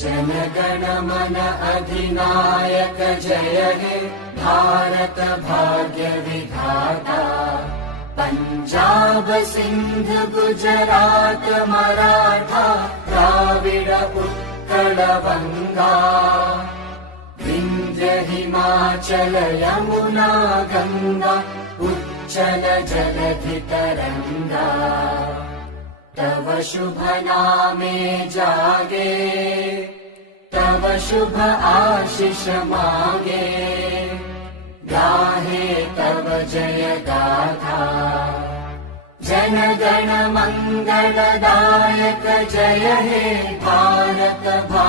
जनगण मन अधिनायक जय हे भारत भाग्य विधाता। पंजाब सिंध गुजरात मराठा द्राविड उत्कल बंगा। विंध्य हिमाचल यमुना गंगा उच्चल जलधि तरंगा। तव शुभ नामे जागे तव शुभ आशीष मागे। गाहे तव जय गाथा जनगण मंगलदायक जय हे भारत भाग्य